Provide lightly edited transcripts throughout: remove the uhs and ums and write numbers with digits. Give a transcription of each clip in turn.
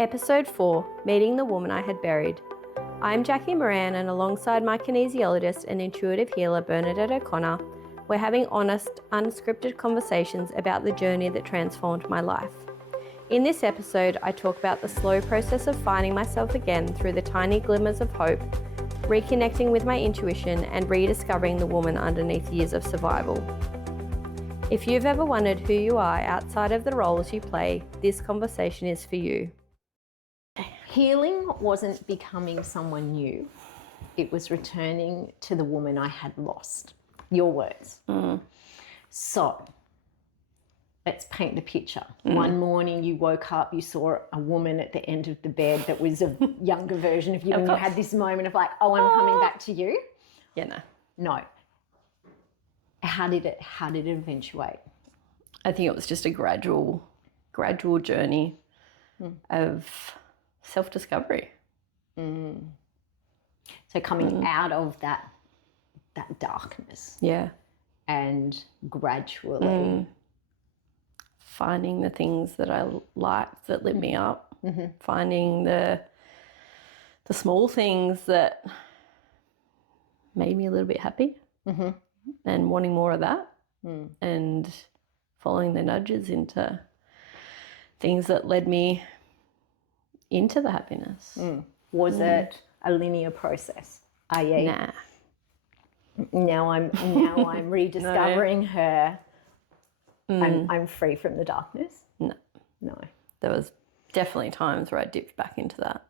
Episode 4, Meeting the Woman I Had Buried. I'm Jackie Moran, and alongside my kinesiologist and intuitive healer Bernadette O'Connor, we're having honest, unscripted conversations about the journey that transformed my life. In this episode, I talk about the slow process of finding myself again through the tiny glimmers of hope, reconnecting with my intuition, and rediscovering the woman underneath years of survival. If you've ever wondered who you are outside of the roles you play, this conversation is for you. Healing wasn't becoming someone new. It was returning to the woman I had lost. Your words. So, let's paint the picture. One morning you woke up, you saw a woman at the end of the bed that was a younger version of you, and you had this moment of like, oh, I'm coming back to you. Yeah, No. How did it eventuate? I think it was just a gradual journey of self-discovery. So coming out of that darkness. Yeah. And gradually Finding the things that I liked that lit me up. Finding the small things that made me a little bit happy and wanting more of that and following the nudges into things that led me into the happiness. Was it a linear process? i.e. Nah. Now I'm rediscovering her. I'm free from the darkness. No. There was definitely times where I dipped back into that.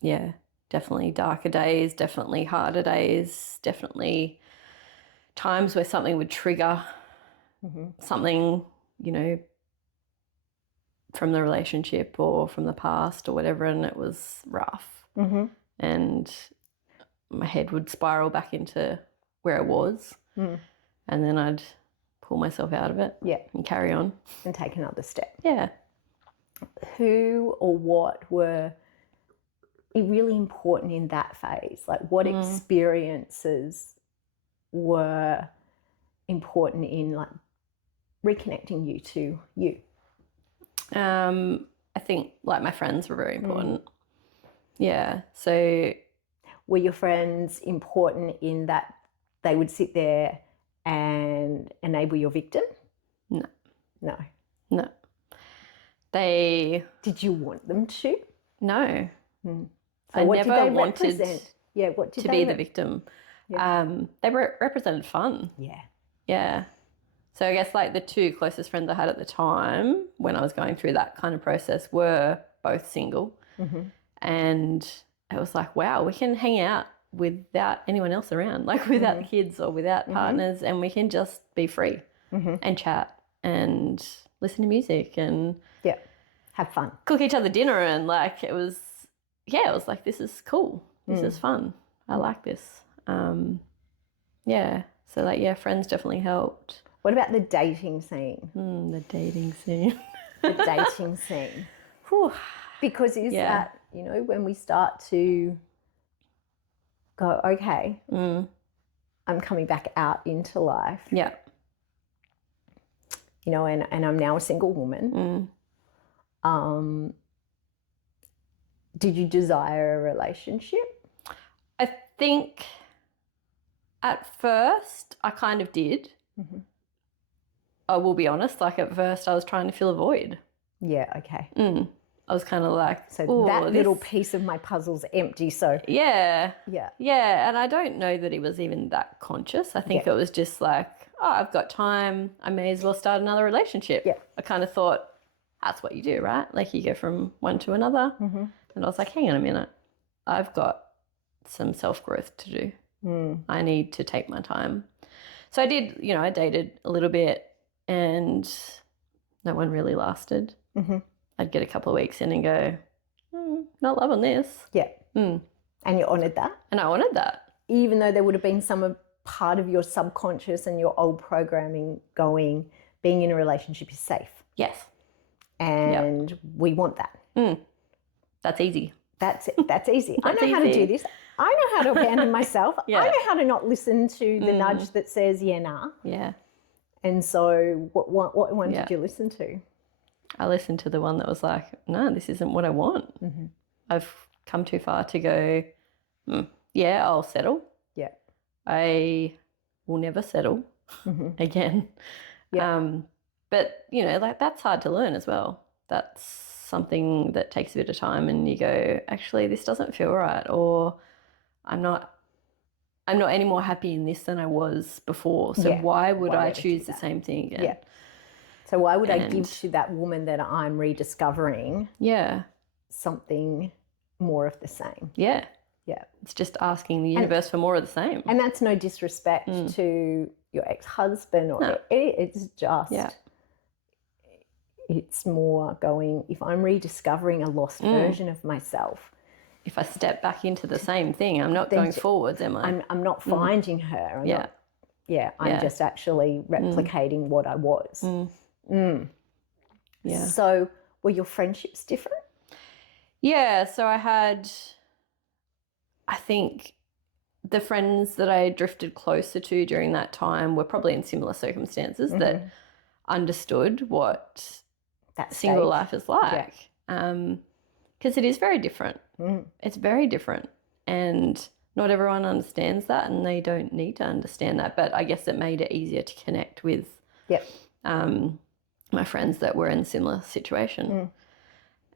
Yeah, definitely darker days, definitely harder days, definitely times where something would trigger something, from the relationship or from the past or whatever, and it was rough. And my head would spiral back into where it was, and then I'd pull myself out of it and carry on. And take another step. Yeah. Who or what were really important in that phase? Like what experiences were important in like reconnecting you to you? I think like my friends were very important. Yeah. So were your friends important in that they would sit there and enable your victim? No. Did you want them to? No. So I what never did they wanted represent? Yeah, what did to they be the victim. They represented fun. Yeah. Yeah. So I guess like the two closest friends I had at the time when I was going through that kind of process were both single. And it was like, wow, we can hang out without anyone else around, like without the kids or without partners, and we can just be free and chat and listen to music and have fun. Cook each other dinner, and like it was like, this is cool. This is fun. I like this. So like, friends definitely helped. What about the dating scene? The dating scene. The dating scene. Whew. Because that, when we start to go, okay, I'm coming back out into life. Yeah. And I'm now a single woman. Did you desire a relationship? I think at first I kind of did. I will be honest, like at first I was trying to fill a void. Yeah, okay. I was kind of like, so that little piece of my puzzle's empty, so. Yeah, and I don't know that he was even that conscious. I think it was just like, oh, I've got time, I may as well start another relationship. Yeah. I kind of thought, that's what you do, right? Like you go from one to another. And I was like, hang on a minute, I've got some self-growth to do. I need to take my time. So I did, I dated a little bit and no one really lasted. I'd get a couple of weeks in and go, not loving this. Yeah. And you honoured that? And I honoured that. Even though there would have been some part of your subconscious and your old programming going, being in a relationship is safe. Yes. And we want that. That's easy. That's easy. I know how to do this. I know how to abandon myself. I know how to not listen to the nudge that says, nah. Yeah. And so what one did you listen to? I listened to the one that was like, no, this isn't what I want. I've come too far to go, yeah, I'll settle. Yeah. I will never settle again. Yeah. But, you know, like that's hard to learn as well. That's something that takes a bit of time, and you go, actually, this doesn't feel right, or I'm not any more happy in this than I was before. So why would I choose the same thing again? Yeah. So why would I give to that woman that I'm rediscovering something more of the same? Yeah. Yeah. It's just asking the universe for more of the same. And that's no disrespect to your ex-husband or it's just it's more going, if I'm rediscovering a lost version of myself. If I step back into the same thing, I'm not going forwards, am I? I'm not finding her. I'm just actually replicating what I was. Yeah. So were your friendships different? Yeah. So I think the friends that I drifted closer to during that time were probably in similar circumstances that understood what that single life is like. Because it is very different. It's very different. And not everyone understands that, and they don't need to understand that. But I guess it made it easier to connect with my friends that were in a similar situation.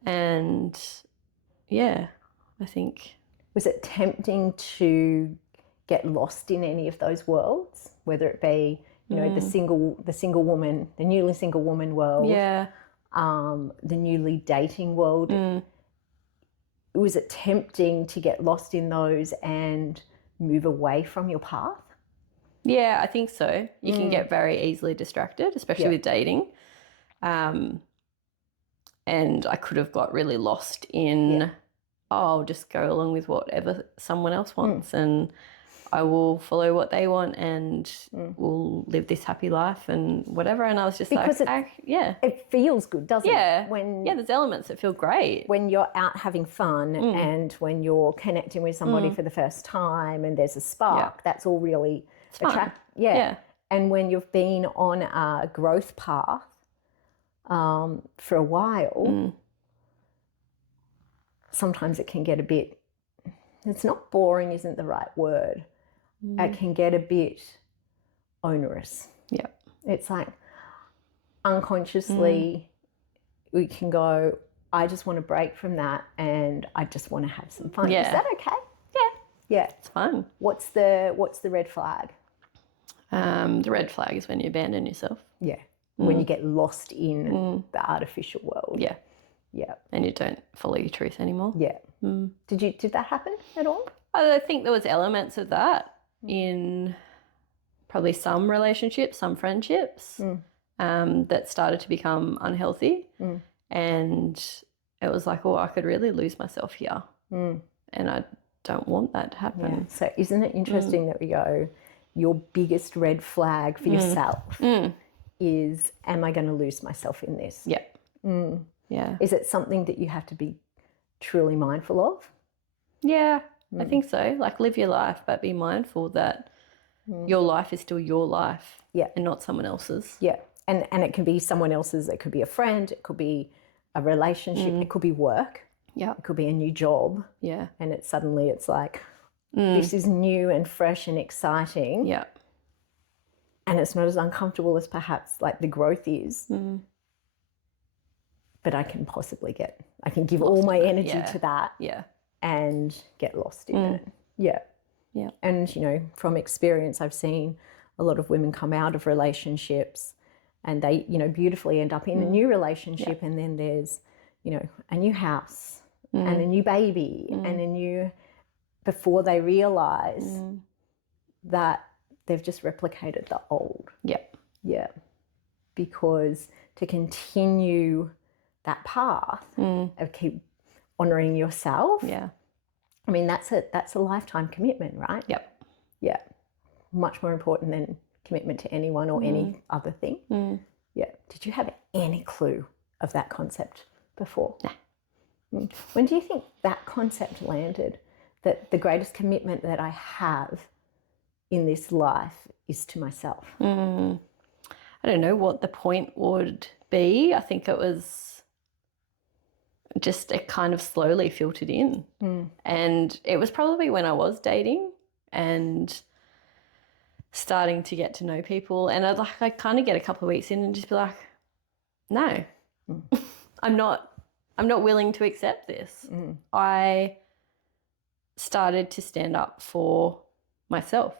And yeah, I think. Was it tempting to get lost in any of those worlds, whether it be, you know, the single woman, the newly single woman world, the newly dating world? Was it tempting to get lost in those and move away from your path? Yeah, I think so. You can get very easily distracted, especially with dating. And I could have got really lost in, I'll just go along with whatever someone else wants and I will follow what they want and we'll live this happy life and whatever. And I was just it feels good, doesn't it? There's elements that feel great. When you're out having fun and when you're connecting with somebody for the first time and there's a spark, that's all really attractive. Yeah. And when you've been on a growth path for a while, sometimes it can get a bit, it's not boring, isn't the right word. It can get a bit onerous. Yeah. It's like unconsciously we can go, I just want to break from that and I just want to have some fun. Is that okay? Yeah. It's fun. What's the red flag? The red flag is when you abandon yourself. Yeah. When you get lost in the artificial world. Yeah. Yeah. And you don't follow your truth anymore. Yeah. Did that happen at all? I think there was elements of that in probably some relationships, some friendships that started to become unhealthy. And it was like, oh, I could really lose myself here. And I don't want that to happen. Yeah. So isn't it interesting that we go, your biggest red flag for yourself is, am I going to lose myself in this? Yeah. Yeah. Is it something that you have to be truly mindful of? Yeah, I think so. Like, live your life, but be mindful that your life is still your life and not someone else's. Yeah. And it can be someone else's. It could be a friend. It could be a relationship. It could be work. Yeah. It could be a new job. Yeah. And it's like, this is new and fresh and exciting. Yeah. And it's not as uncomfortable as perhaps like the growth is. But I can give all my energy to that and get lost in it. Yeah. Yeah. And, you know, from experience, I've seen a lot of women come out of relationships and they, you know, beautifully end up in a new relationship and then there's, you know, a new house and a new baby and before they realise that they've just replicated the old. Yeah. Yeah. Because to continue that path of keep honouring yourself. Yeah. I mean, that's a lifetime commitment, right? Yep. Yeah. Much more important than commitment to anyone or any other thing. Yeah. Did you have any clue of that concept before? Nah. When do you think that concept landed, that the greatest commitment that I have in this life is to myself? I don't know what the point would be. I think it was just it kind of slowly filtered in. And it was probably when I was dating and starting to get to know people, and I'd kind of get a couple of weeks in and just be like, no, I'm not willing to accept this. I started to stand up for myself.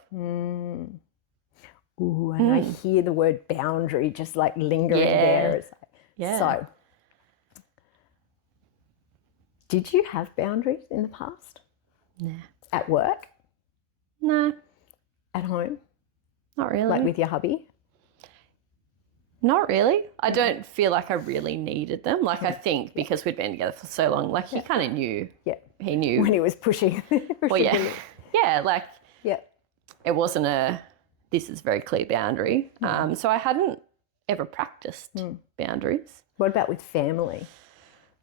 Ooh, and I hear the word boundary just like lingering there. It's like, so, did you have boundaries in the past? Nah. At work? No. At home? Not really. Like with your hubby? Not really. I don't feel like I really needed them. Like I think because we'd been together for so long, like he kind of knew. Yeah. He knew. When he was pushing. Well, yeah. Yeah, like it wasn't this is a very clear boundary. So I hadn't ever practiced boundaries. What about with family?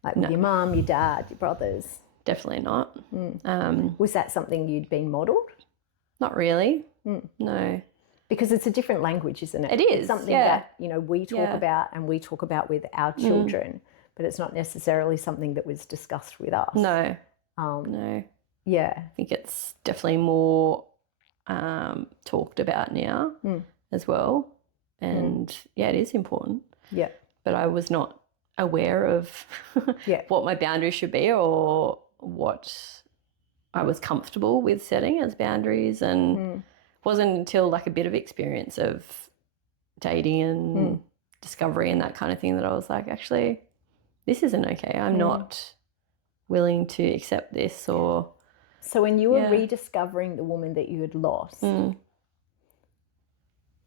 Like with your mum, your dad, your brothers? Definitely not. Was that something you'd been modelled? Not really. No. Because it's a different language, isn't it? It is. It's something that, we talk about and we talk about with our children, but it's not necessarily something that was discussed with us. No. No. Yeah. I think it's definitely more talked about now as well. And it is important. Yeah. But I was not aware of what my boundaries should be or what I was comfortable with setting as boundaries, and wasn't until like a bit of experience of dating and discovery and that kind of thing that I was like, actually, this isn't okay. I'm not willing to accept this. Or so when you were rediscovering the woman that you had lost,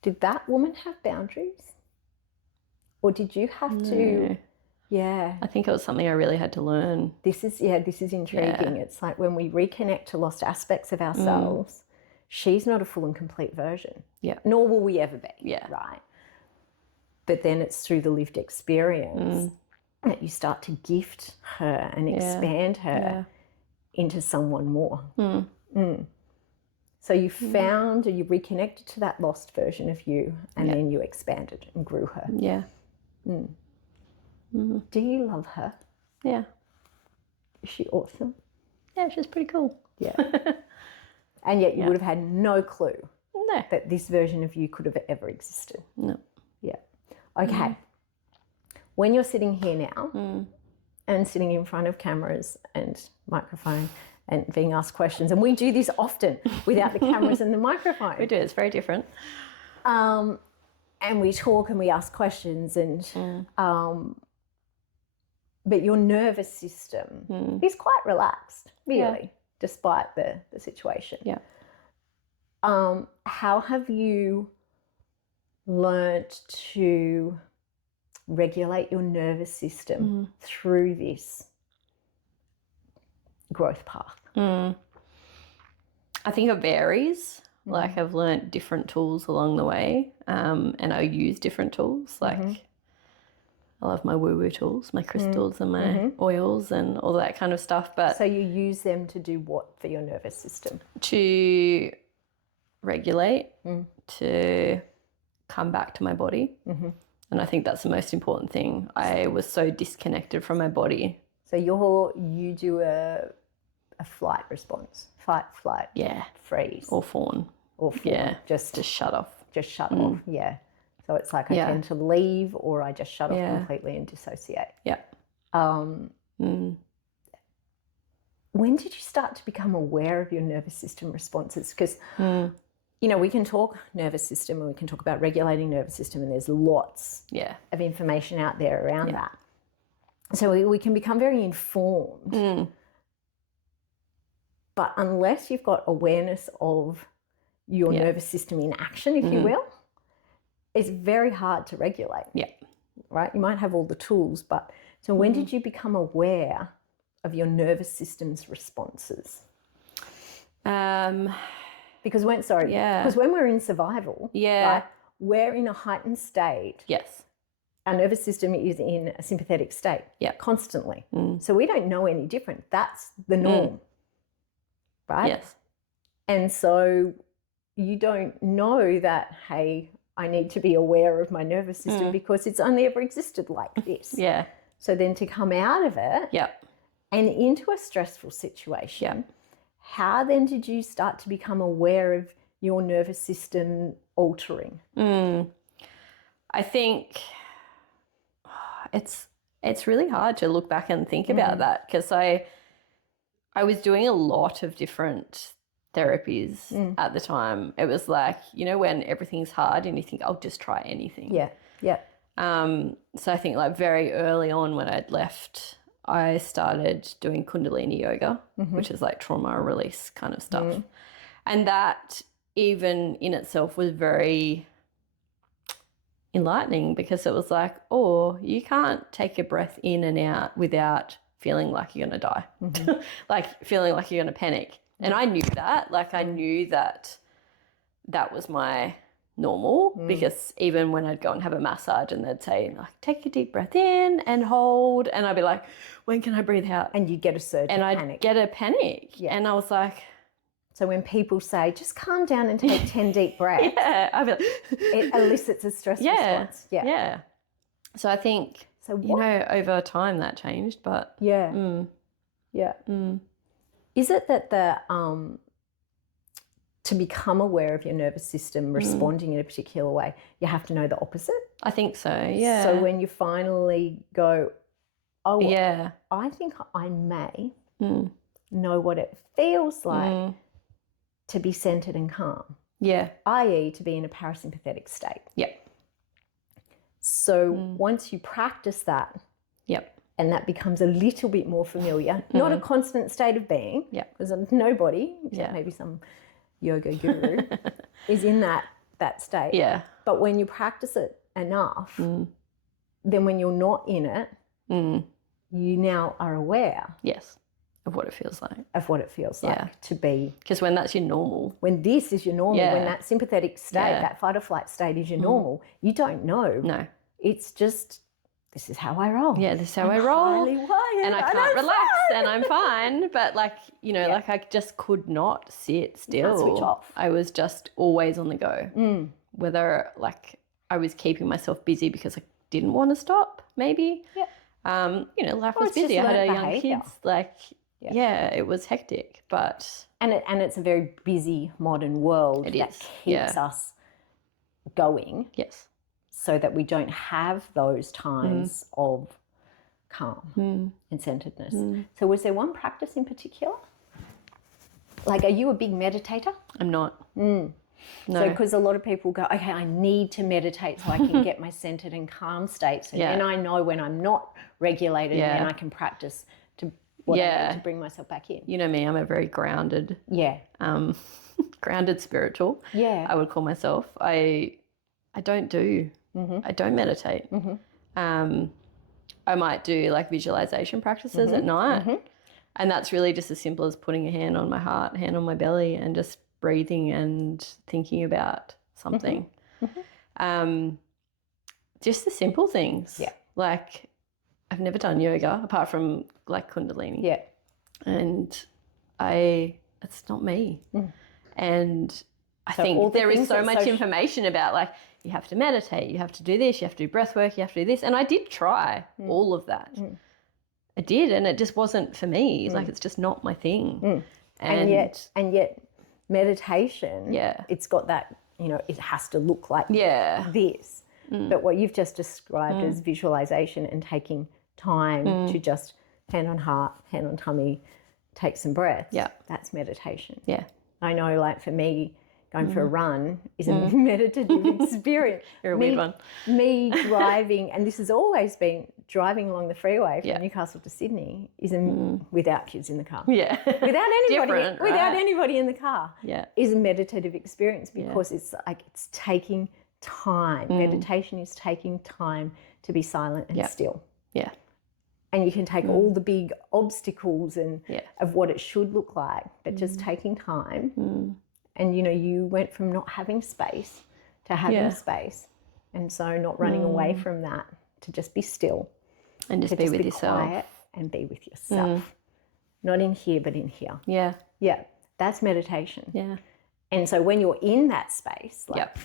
did that woman have boundaries? Or did you have to? Yeah. I think it was something I really had to learn. This is intriguing. It's like when we reconnect to lost aspects of ourselves, she's not a full and complete version. Yeah. Nor will we ever be. Yeah. Right. But then it's through the lived experience that you start to gift her and expand her into someone more. So you found or you reconnected to that lost version of you, and then you expanded and grew her. Yeah. Do you love her? Yeah. Is she awesome? Yeah, she's pretty cool. Yeah. And yet you would have had no clue that this version of you could have ever existed. No. Yeah. Okay. When you're sitting here now and sitting in front of cameras and microphone and being asked questions, and we do this often without the cameras and the microphone. We do. It's very different. And we talk and we ask questions, and but your nervous system is quite relaxed, really, despite the situation. Yeah. How have you learnt to regulate your nervous system through this growth path? I think it varies. Like I've learnt different tools along the way, and I use different tools. Like I love my woo-woo tools, my crystals and my oils and all that kind of stuff. But so you use them to do what for your nervous system? To regulate, to come back to my body. And I think that's the most important thing. I was so disconnected from my body. So you do a flight response, fight, flight, freeze. Or fawn. Yeah, just shut off. Just shut off, So it's like I tend to leave, or I just shut off completely and dissociate. Yeah. When did you start to become aware of your nervous system responses? Because, we can talk nervous system and we can talk about regulating nervous system, and there's lots of information out there around that. So we can become very informed. But unless you've got awareness of your nervous system in action, if you will, it's very hard to regulate. Yeah. Right? You might have all the tools, but so when did you become aware of your nervous system's responses? Because when we're in survival, right, we're in a heightened state. Yes. Our nervous system is in a sympathetic state constantly. So we don't know any different. That's the norm. Right? Yes. And so you don't know that, hey, I need to be aware of my nervous system because it's only ever existed like this. Yeah. So then to come out of it Yep. and into a stressful situation, Yep. how then did you start to become aware of your nervous system altering? I think it's really hard to look back and think about that, because I was doing a lot of different therapies at the time. It was like, you know, when everything's hard and you think, I'll just try anything. Yeah, yeah. So I think like very early on when I'd left, I started doing Kundalini yoga, which is like trauma release kind of stuff. And that even in itself was very enlightening, because it was like, oh, you can't take a breath in and out without feeling like you're going to die, like feeling like you're going to panic. And I knew that, like I knew that that was my normal, because even when I'd go and have a massage and they'd say, like, take a deep breath in and hold, and I'd be like, when can I breathe out? And you'd get a surge And of I'd panic. get a panic. Yeah. And I was like, So when people say, just calm down and take 10 deep breaths, yeah, I'd be like, it elicits a stress response. Yeah. Yeah. So I think, So you know, over time that changed, but Yeah. Yeah. Is it that to become aware of your nervous system responding in a particular way, you have to know the opposite? I think so, yeah. So when you finally go, oh, yeah. I think I may know what it feels like to be centered and calm, Yeah. i.e. to be in a parasympathetic state. Yep. So once you practice that, Yep. and that becomes a little bit more familiar, not a constant state of being, because nobody, except maybe some yoga guru, is in that state. Yeah. But when you practice it enough, then when you're not in it, you now are aware Yes. Of what it feels like. of what it feels like to be. Because when that's your normal. When this is your normal, when that sympathetic state, that fight or flight state is your normal, you don't know. No. It's just, this is how I roll. Yeah, this is how I roll. Highly wired, and I can't relax and I'm fine. But like, you know, like I just could not sit still. Can't switch off. I was just always on the go. Whether like I was keeping myself busy because I didn't want to stop, maybe. Yeah. You know, life was it's just busy. I had learned young behaviour. kids. Like, it was hectic. But And it's a very busy modern world that is, keeps us going, yes. so that we don't have those times of calm and centeredness. So was there one practice in particular? Like, are you a big meditator? I'm not. No. So because a lot of people go, okay, I need to meditate so I can get my centered and calm states. And then I know when I'm not regulated, and then I can practice to what I need to bring myself back in. You know me, I'm a very grounded, Yeah. grounded spiritual. Yeah. I would call myself. I don't do. I don't meditate. I might do like visualization practices at night, and that's really just as simple as putting a hand on my heart, hand on my belly, and just breathing and thinking about something. Just the simple things. Yeah. Like, I've never done yoga apart from like Kundalini. Yeah. And it's not me. And I all think the there is things so that much information about like, you have to meditate, you have to do this, you have to do breath work, you have to do this. And I did try all of that. I did, and it just wasn't for me. Like, it's just not my thing. And yet meditation, Yeah. it's got that, you know, it has to look like Yeah. this. But what you've just described as visualization and taking time to just hand on heart, hand on tummy, take some breaths, that's meditation. Yeah. I know, like for me, going for a run is a meditative experience. You're a weird one. Me driving, and this has always been driving along the freeway from Newcastle to Sydney, is without kids in the car. Yeah. Without anybody, Different, without right? anybody in the car, Yeah. is a meditative experience, because it's like it's taking time. Meditation is taking time to be silent and still. Yeah. And you can take all the big obstacles and of what it should look like, but just taking time. And, you know, you went from not having space to having space. And so not running away from that, to just be still. And just be with yourself. Quiet and be with yourself. Not in here, but in here. Yeah. Yeah, that's meditation. Yeah. And so when you're in that space, like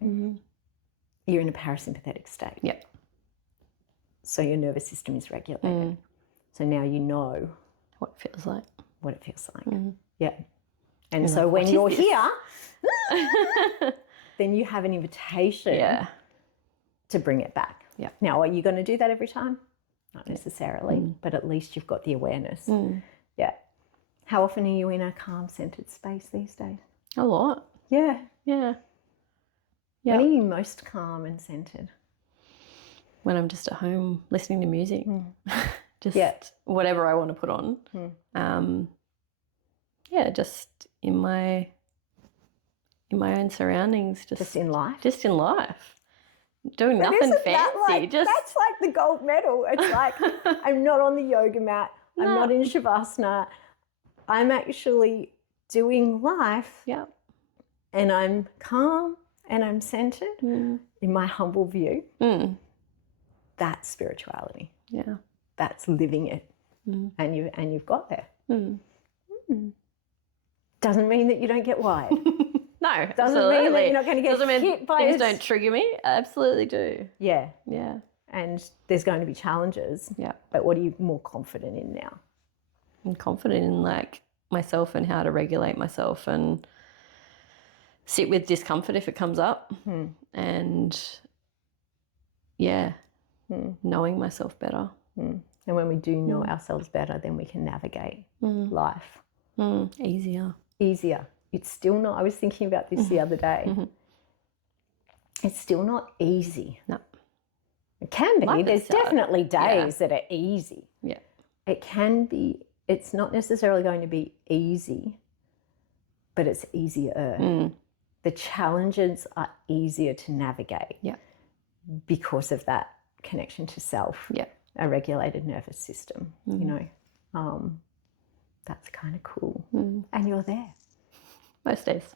you're in a parasympathetic state. Yeah. So your nervous system is regulated. So now you know what it feels like. What it feels like. Yeah. And so like, when what you're is this? here, then you have an invitation to bring it back. Yeah. Now, are you going to do that every time? Not necessarily, but at least you've got the awareness. Yeah. How often are you in a calm, centered space these days? A lot. Yeah. Yeah. Yeah. When are you most calm and centered? When I'm just at home listening to music. Just whatever I want to put on. Just in my own surroundings. Just in life? Just in life. Doing But nothing isn't fancy. that like, that's like the gold medal. It's like, I'm not on the yoga mat. I'm not in Shavasana. I'm actually doing life. Yeah. And I'm calm and I'm centered in my humble view. That's spirituality. Yeah. That's living it. And you've got there. Doesn't mean that you don't get wired. No, Doesn't mean that you're not going to get hit by things don't trigger me. I absolutely do. Yeah. Yeah. And there's going to be challenges. Yeah. But what are you more confident in now? I'm confident in like myself and how to regulate myself and sit with discomfort if it comes up. And knowing myself better. And when we do know ourselves better, then we can navigate life. Easier. It's still not, I was thinking about this the other day. It's still not easy. No. It can be. Life There's is hard. definitely days that are easy. Yeah. It can be, it's not necessarily going to be easy, but it's easier. The challenges are easier to navigate because of that connection to self, a regulated nervous system, you know. That's kind of cool. And you're there. Most days.